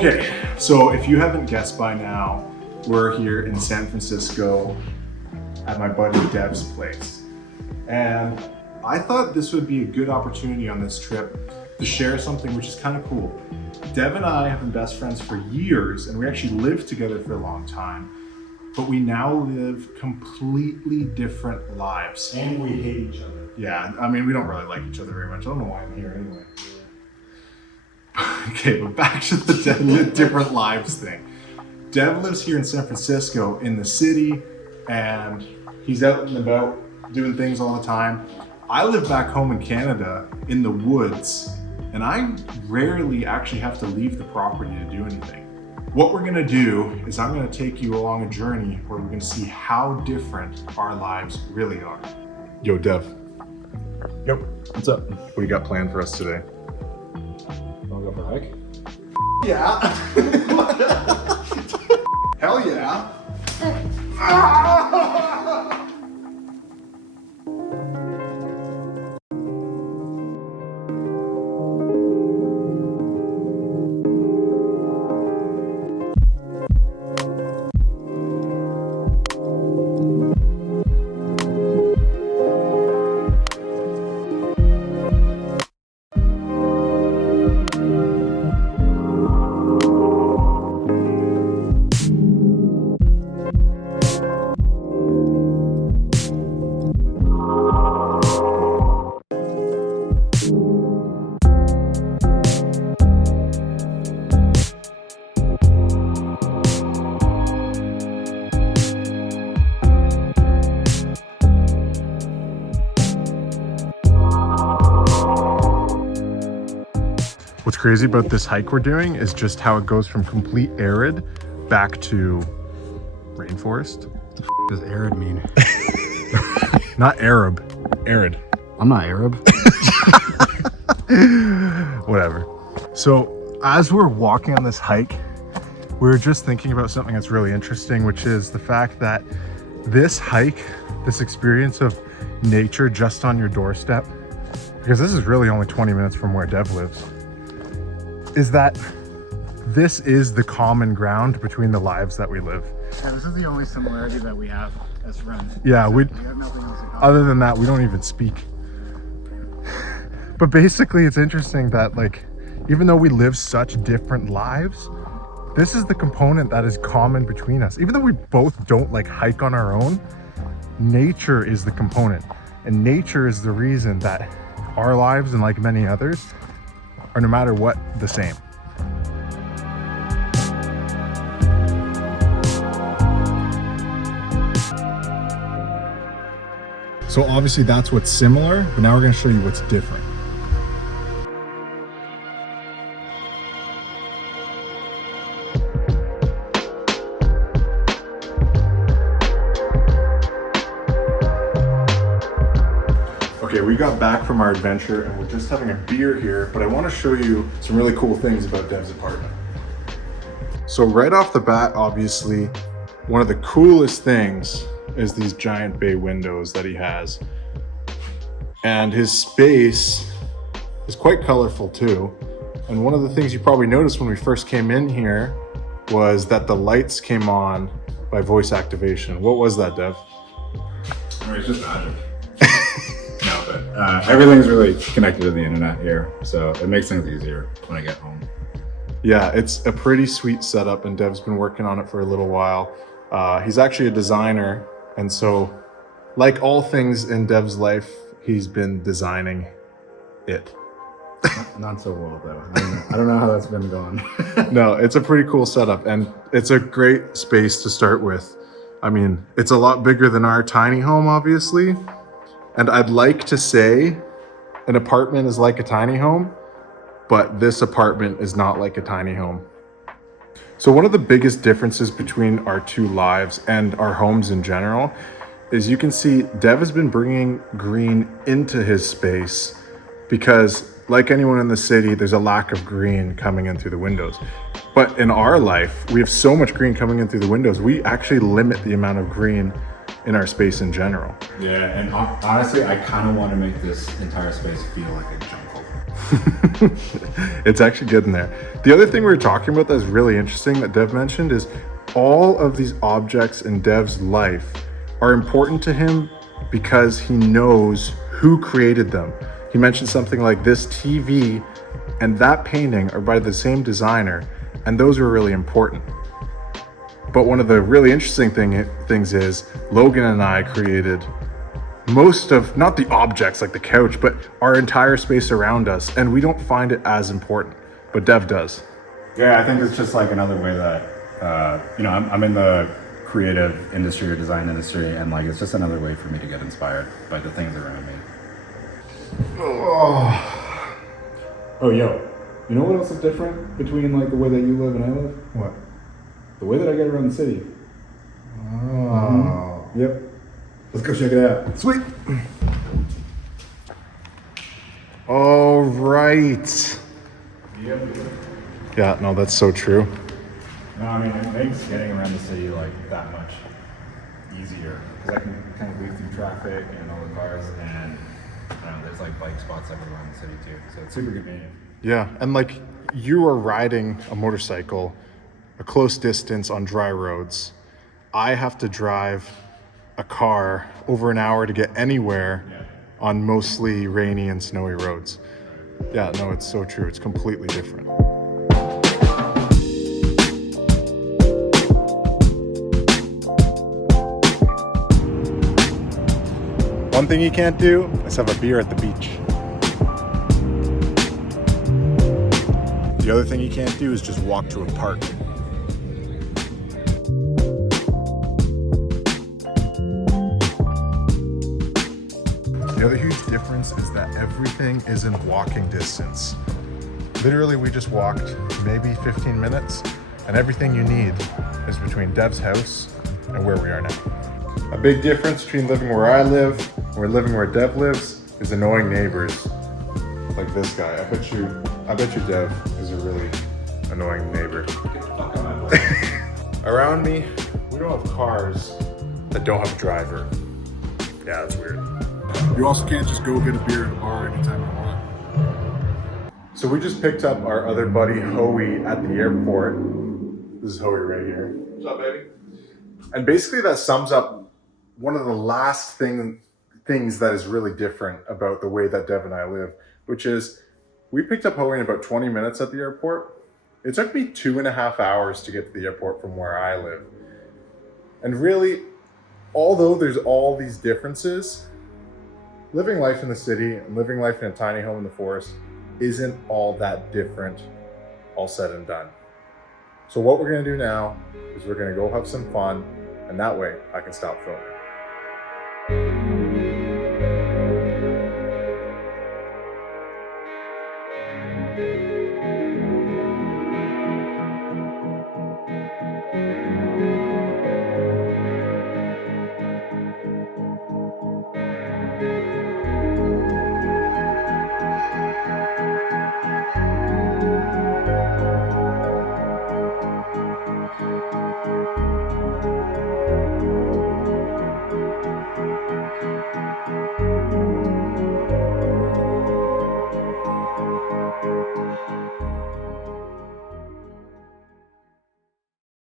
Okay, so if you haven't guessed by now, we're here in San Francisco at my buddy Dev's place. And I thought this would be a good opportunity on this trip to share something which is kind of cool. Dev and I have been best friends for years, and we actually lived together for a long time, but we now live completely different lives. And we hate each other. Yeah, I mean, we don't really like each other very much. I don't know why I'm here anyway. Okay, but back to the different lives thing. Dev lives here in San Francisco in the city, and he's out and about doing things all the time. I live back home in Canada in the woods, and I rarely actually have to leave the property to do anything. What we're gonna do is I'm gonna take you along a journey where we're gonna see how different our lives really are. Yo, Dev. Yep. What's up? What do you got planned for us today? Wanna go for a hike? Yeah. Hell yeah. What's crazy about this hike we're doing is just how it goes from complete arid back to rainforest. What does arid mean? Not Arab, arid. I'm not Arab. Whatever. So as we're walking on this hike, we were just thinking about something that's really interesting, which is the fact that this hike, this experience of nature just on your doorstep, because this is really only 20 minutes from where Dev lives, is that this is the common ground between the lives that we live. Yeah, this is the only similarity that we have as friends. Yeah, we have nothing else in common. other than that, we don't even speak. But basically, it's interesting that, like, even though we live such different lives, this is the component that is common between us. Even though we both don't like hike on our own, nature is the component. And nature is the reason that our lives, and like many others, are no matter what, the same. So obviously that's what's similar, but now we're going to show you what's different. Okay, we got back from our adventure and we're just having a beer here, but I want to show you some really cool things about Dev's apartment. So right off the bat, obviously, one of the coolest things is these giant bay windows that he has. And his space is quite colorful too. And one of the things you probably noticed when we first came in here was that the lights came on by voice activation. What was that, Dev? It's just magic. No, but everything's really connected to the internet here, so it makes things easier when I get home. Yeah, it's a pretty sweet setup, and Dev's been working on it for a little while. He's actually a designer, and so like all things in Dev's life, he's been designing it. Not so well though. I don't know how that's been going. No, it's a pretty cool setup, and it's a great space to start with. I mean, it's a lot bigger than our tiny home, obviously. And I'd like to say an apartment is like a tiny home, but this apartment is not like a tiny home. So one of the biggest differences between our two lives and our homes in general is you can see Dev has been bringing green into his space because, like anyone in the city, there's a lack of green coming in through the windows. But in our life, we have so much green coming in through the windows, we actually limit the amount of green in our space in general. Yeah, and honestly, I kind of want to make this entire space feel like a jungle. It's actually getting there. The other thing we were talking about that's really interesting that Dev mentioned is all of these objects in Dev's life are important to him because he knows who created them. He mentioned something like this TV and that painting are by the same designer, and those were really important. But one of the really interesting things is Logan and I created most of, not the objects like the couch, but our entire space around us, and we don't find it as important, but Dev does. Yeah, I think it's just like another way that, I'm in the creative industry or design industry, and like it's just another way for me to get inspired by the things around me. Oh, yo, you know what else is different between like the way that you live and I live? What? The way that I get around the city. Oh. Yep. Let's go check it out. Sweet. All right. Yeah, no, that's so true. No, I mean, it makes getting around the city like that much easier because I can kind of weave through traffic and all the cars, and I don't know, there's like bike spots everywhere around the city too, so it's super convenient. Yeah, and like you are riding a motorcycle a close distance on dry roads. I have to drive a car over an hour to get anywhere on mostly rainy and snowy roads. Yeah, no, it's so true. It's completely different. One thing you can't do is have a beer at the beach. The other thing you can't do is just walk to a park. The other huge difference is that everything is in walking distance. Literally, we just walked maybe 15 minutes, and everything you need is between Dev's house and where we are now. A big difference between living where I live or living where Dev lives is annoying neighbors. Like this guy. I bet you Dev is a really annoying neighbor. Around me, we don't have cars that don't have a driver. Yeah, that's weird. You also can't just go get a beer at a bar anytime you want. So we just picked up our other buddy Hoey at the airport. This is Hoey right here. What's up, baby? And basically that sums up one of the last things that is really different about the way that Dev and I live, which is we picked up Hoey in about 20 minutes at the airport. It took me 2.5 hours to get to the airport from where I live. And really, although there's all these differences, living life in the city and living life in a tiny home in the forest isn't all that different, all said and done. So what we're gonna do now is we're gonna go have some fun, and that way I can stop filming.